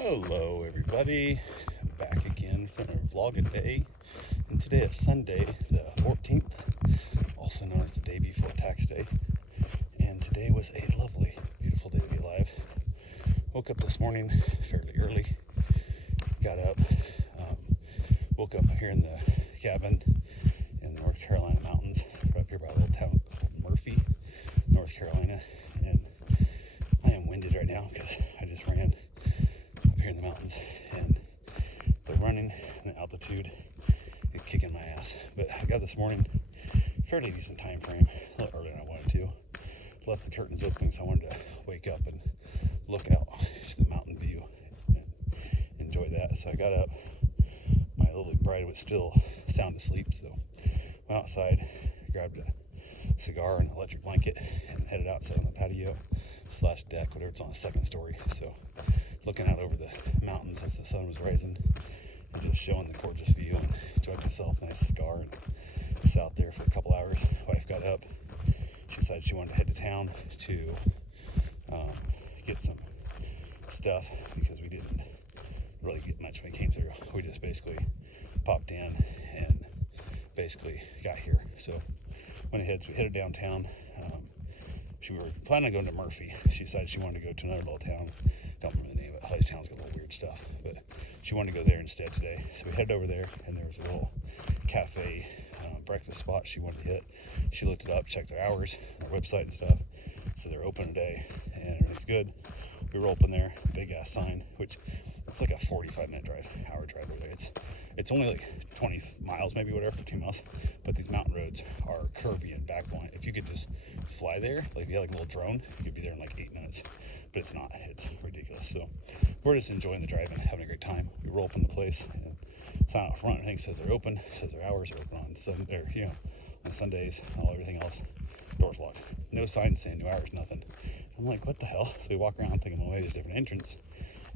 Hello everybody, back again for another vlog a day, and today is Sunday the 14th, also known as the day before tax day, and today was a lovely, beautiful day to be alive. Woke up this morning fairly early, got up, woke up here in the cabin in the North Carolina mountains, right up here by a little town called Murphy, North Carolina, and I am winded right now because I just ran up here in the mountains, and the running and the altitude is kicking my ass. But I got this morning fairly decent time frame, a little earlier than I wanted to. Left the curtains open, so I wanted to wake up and look out to the mountain view and enjoy that. So I got up. My little bride was still sound asleep, so I went outside, grabbed a cigar and an electric blanket, and headed outside on the patio slash deck, whatever. It's on the second story, so looking out over the mountains as the sun was rising and just showing the gorgeous view, and enjoyed myself. Nice cigar, and sat out there for a couple hours. Wife got up. She decided she wanted to head to town to get some stuff because we didn't really get much when we came through. We just basically popped in and basically got here. So went ahead, so we headed downtown. We were planning on going to Murphy. She decided she wanted to go to another little town. Don't remember the name of it. All these towns got a little weird stuff, but she wanted to go there instead today. So we headed over there, and there was a little cafe breakfast spot she wanted to hit. She looked it up, checked their hours, their website and stuff. So they're open today, and everything's good. We roll up in there, big ass sign, which it's like a 45-minute drive, hour drive over there. It's only like 20 miles, maybe, whatever, 15 miles. But these mountain roads are curvy and back point. If you could just fly there, like if you had like a little drone, you could be there in like 8 minutes. But it's not. It's ridiculous. So we're just enjoying the drive and having a great time. We roll up in the place and sign out front. I think it says they're open. It says their hours are open on Sunday, on Sundays. Everything else, doors locked. No signs saying new hours, nothing. I'm like, what the hell? So we walk around thinking, well, maybe there's a different entrance,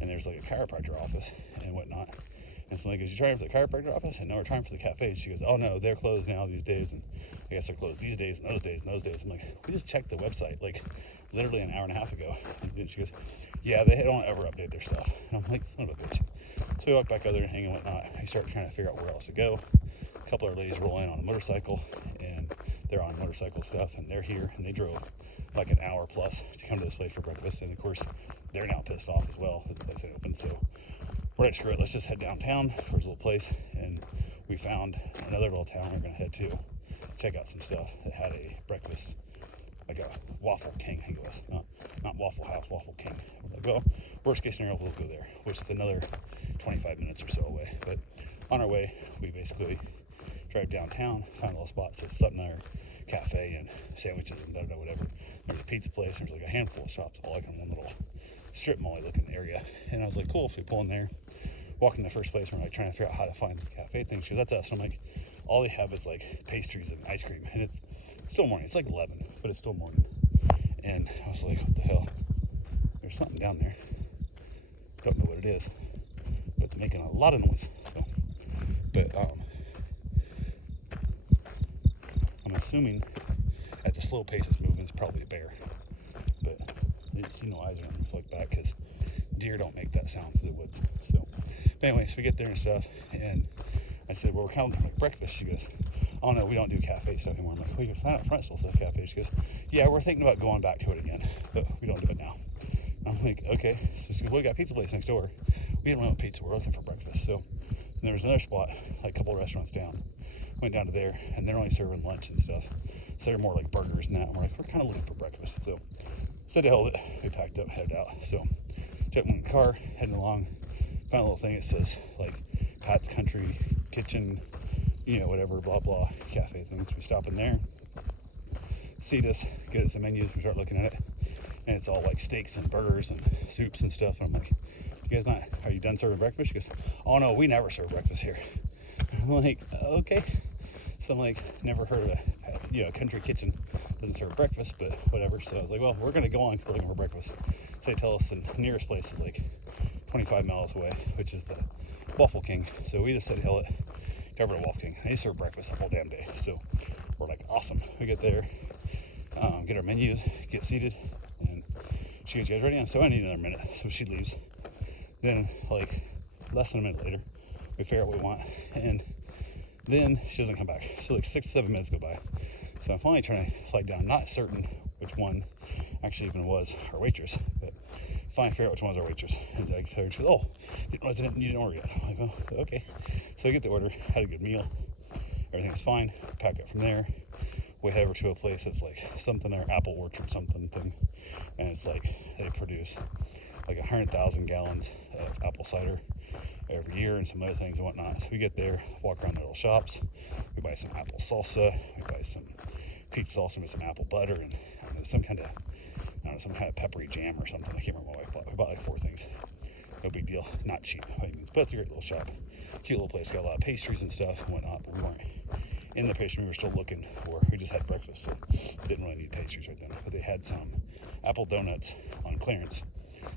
and there's like a chiropractor office and whatnot. And somebody goes, you trying for the chiropractor office? And no, we're trying for the cafe. And she goes, oh no, they're closed now these days, and I guess they're closed these days and those days and those days. I'm like, we just checked the website like literally an hour and a half ago. And she goes, yeah, they don't ever update their stuff. And I'm like, son of a bitch. So we walk back over there and hang and whatnot. I start trying to figure out where else to go. A couple of ladies roll in on a motorcycle, and they're on motorcycle stuff, and they're here, and they drove like an hour plus to come to this place for breakfast. And of course, they're now pissed off as well that the place ain't open. So we're like, screw it, let's just head downtown. There's a little place, and we found another little town we're gonna head to check out some stuff that had a breakfast, like a Waffle King, I think it was. Not Waffle House, Waffle King. We're like, well, worst case scenario, we'll go there, which is another 25 minutes or so away. But on our way, we basically drive downtown, find a little spot, so it's something there, cafe and sandwiches and whatever. There's a pizza place, there's like a handful of shops all like in one little strip mall looking area. And I was like, cool, if we pull in there, walk in the first place, we're like trying to figure out how to find the cafe thing. She goes, that's us. I'm like, all they have is like pastries and ice cream, and it's still morning. It's like 11, but it's still morning. And I was like, what the hell? There's something down there. Don't know what it is, but it's making a lot of noise. So, but I'm assuming at the slow pace it's moving, it's probably a bear. But I didn't see no eyes or anything like that, because deer don't make that sound through the woods. So, but anyway, so we get there and stuff, and I said, well, we're kind of looking like breakfast. She goes, oh no, we don't do cafe stuff anymore. I'm like, well, you can sign up front, still stuff cafe. She goes, yeah, we're thinking about going back to it again, but we don't do it now. I'm like, okay. So she goes, well, we got a pizza place next door. We didn't want pizza, we're looking for breakfast. So, and there was another spot, like a couple of restaurants down. Went down to there, and they're only serving lunch and stuff. So they're more like burgers and that. And we're like, we're kind of looking for breakfast. So said to hell with it. We packed up, headed out. So jumped in the car, heading along. Found a little thing that says like Pat's Country Kitchen, whatever, blah blah, cafe things. We stop in there, see this, get us some menus. We start looking at it, and it's all like steaks and burgers and soups and stuff. And I'm like, you guys are you done serving breakfast? She goes, oh no, we never serve breakfast here. I'm like, okay. So I'm like, never heard of a country kitchen doesn't serve breakfast, but whatever. So I was like, well, we're gonna go on looking for breakfast. So they tell us the nearest place is like 25 miles away, which is the Waffle King. So we just said, hell it, covered at Waffle King. They serve breakfast the whole damn day. So we're like, awesome. We get there, get our menus, get seated, and she goes, you guys ready? So I need another minute. So she leaves. Then, like, less than a minute later, we figure out what we want, and then she doesn't come back. So like 6-7 minutes go by. So I'm finally trying to flag down, not certain which one actually even was our waitress, but finally figure out which one was our waitress. And I told her, she goes, "Oh, you didn't order yet." I'm like, "Oh, okay." So I get the order, had a good meal, everything was fine. Pack up from there. We head over to a place that's like something there, Apple Orchard something thing, and it's like they produce like 100,000 gallons of apple cider every year and some other things and whatnot. So we get there, walk around their little shops, we buy some apple salsa, we buy some peach salsa with some apple butter, and I don't know, some kind of peppery jam or something. I can't remember what my wife bought. We bought like 4 things. No big deal, not cheap by any means, but it's a great little shop. Cute little place, got a lot of pastries and stuff and whatnot, but we weren't in the pastry. We were still looking for, we just had breakfast, so didn't really need pastries right then. But they had some apple donuts on clearance.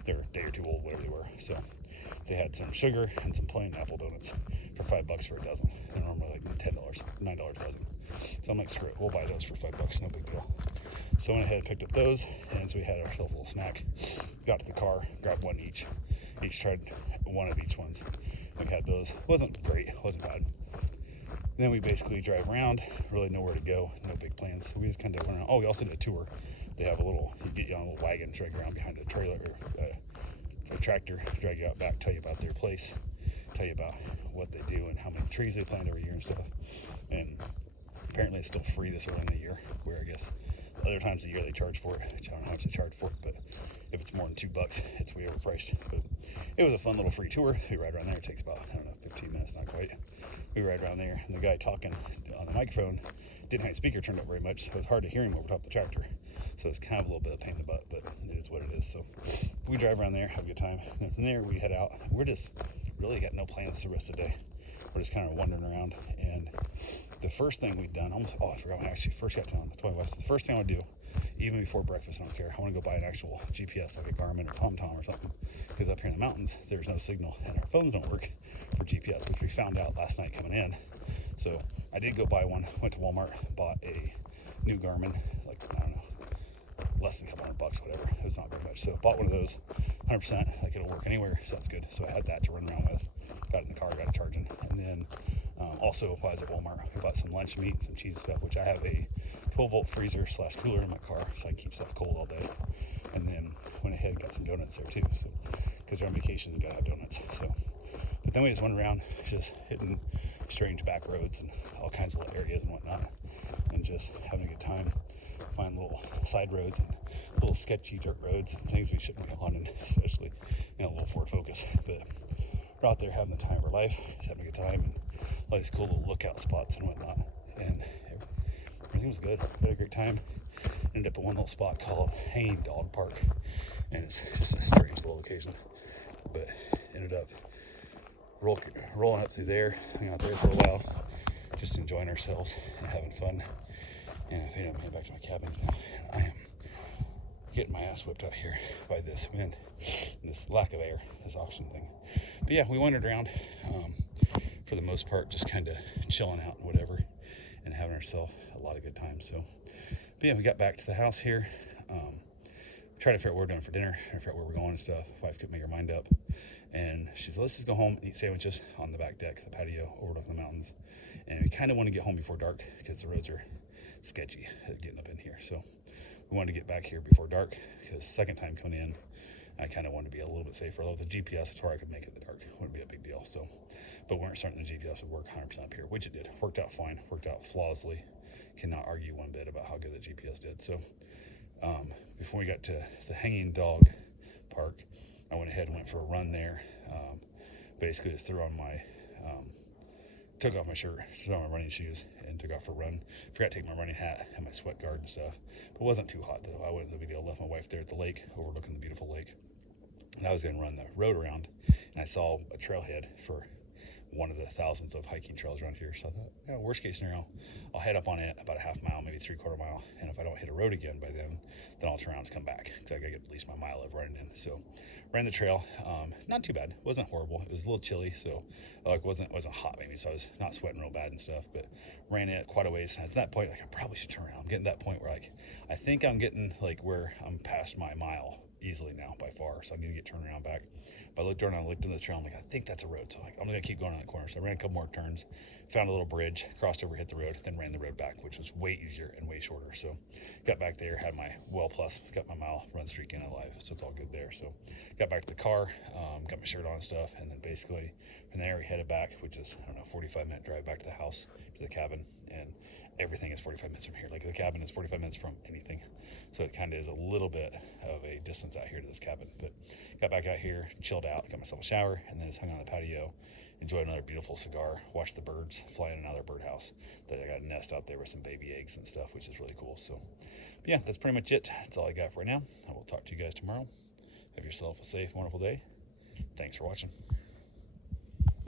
They were a day or two old, whatever they were. So they had some sugar and some plain apple donuts for $5 for a dozen. They're normally like $10, $9 a dozen. So I'm like, screw it, we'll buy those for $5, no big deal. So I went ahead and picked up those, and so we had ourselves a little snack. Got to the car, grabbed one each. Each tried one of each ones. We had those. Wasn't great, wasn't bad. Then we basically drive around, really nowhere to go, no big plans. So we just kind of went around. Oh, we also did a tour. They have you get you on a little wagon, drag you around behind a trailer or a tractor, drag you out back, tell you about their place, tell you about what they do and how many trees they plant every year and stuff. And apparently it's still free this early in the year, where I guess other times of the year they charge for it, which I don't know how much they charge for it, but if it's more than $2, it's way overpriced. But it was a fun little free tour. We ride around there. It takes about, I don't know, 15 minutes, not quite. We ride around there, and the guy talking on the microphone didn't have a speaker turned up very much, so it was hard to hear him over top the tractor. So it's kind of a little bit of a pain in the butt, but it is what it is. So we drive around there, have a good time. And then from there, we head out. We're just really got no plans the rest of the day. We're just kind of wandering around. And the first thing we'd done, I forgot when I actually first got down. I told my wife, the first thing I would do, even before breakfast, I don't care, I want to go buy an actual GPS, like a Garmin or TomTom or something. Because up here in the mountains, there's no signal, and our phones don't work for GPS, which we found out last night coming in. So I did go buy one, went to Walmart, bought a new Garmin, like, I don't know, less than a couple $100, whatever. It was not very much. So bought one of those, 100%, like it'll work anywhere, so that's good. So I had that to run around with. Got it in the car, got it charging. And then also, while I was at Walmart, we bought some lunch meat, some cheese stuff, which I have a 12-volt freezer / cooler in my car, so I can keep stuff cold all day. And then went ahead and got some donuts there too, so because we're on vacation, you gotta have donuts. So, but then we just went around, just hitting strange back roads and all kinds of little areas and whatnot, and just having a good time. Find little side roads and little sketchy dirt roads and things we shouldn't be on, and especially a little Ford Focus. But we're out there having the time of our life, just having a good time, and all these cool little lookout spots and whatnot. And everything was good. We had a great time. Ended up at one little spot called Hanging Dog Park, and it's just a strange little location. But ended up rolling up through there, hung out there for a while, just enjoying ourselves and having fun. And I think I'm heading back to my cabin now. I am getting my ass whipped out here by this wind, this lack of air, this oxygen thing. But yeah, we wandered around, for the most part, just kind of chilling out and whatever, and having ourselves a lot of good times. So, but yeah, we got back to the house here. Tried to figure out what we're doing for dinner, trying to figure out where we're going and stuff. Wife couldn't make her mind up, and she said, "Let's just go home and eat sandwiches on the back deck, the patio, over up in the mountains." And we kind of want to get home before dark because the roads are sketchy getting up in here. So we wanted to get back here before dark because second time coming in, I kind of wanted to be a little bit safer. Although the GPS, as far I could make it in the dark, wouldn't be a big deal. So, but we weren't certain the GPS would work 100% up here, which it did. Worked out fine, worked out flawlessly. Cannot argue one bit about how good the GPS did. So before we got to the Hanging Dog Park, I went ahead and went for a run there. Basically just took off my shirt, took off my running shoes, and took off for a run. Forgot to take my running hat and my sweat guard and stuff. But it wasn't too hot though. I wasn't no big deal. Left my wife there at the lake, overlooking the beautiful lake. And I was gonna run the road around, and I saw a trailhead for one of the thousands of hiking trails around here. So I thought, yeah, worst case scenario, I'll head up on it about a half mile, maybe 3/4 mile. And if I don't hit a road again by then I'll turn around and come back, because I gotta get at least my mile of running in. So ran the trail, not too bad. It wasn't horrible. It was a little chilly, so it wasn't hot maybe, so I was not sweating real bad and stuff, but ran it quite a ways. And at that point, like, I probably should turn around. I'm getting to that point where, like, I think I'm getting like where I'm past my mile, easily now by far, so I need to get turned around back. But I looked around and I looked into the trail. I'm like, I think that's a road, so I'm gonna keep going on that corner. So I ran a couple more turns, found a little bridge, crossed over, hit the road, then ran the road back, which was way easier and way shorter. So got back there, had my well plus, got my mile run streak in alive, so it's all good there. So got back to the car, got my shirt on and stuff, and then basically from there we headed back, which is, I don't know, 45-minute drive back to the house, to the cabin, and everything is 45 minutes from here. Like the cabin is 45 minutes from anything, so it kind of is a little bit of a distance out here to this cabin. But got back out here, chilled out, got myself a shower, and then just hung on the patio, enjoyed another beautiful cigar, watched the birds fly in another birdhouse that I got a nest out there with some baby eggs and stuff, which is really cool. So but yeah, that's pretty much it. That's all I got for right now. I will talk to you guys tomorrow. Have yourself a safe, wonderful day. Thanks for watching.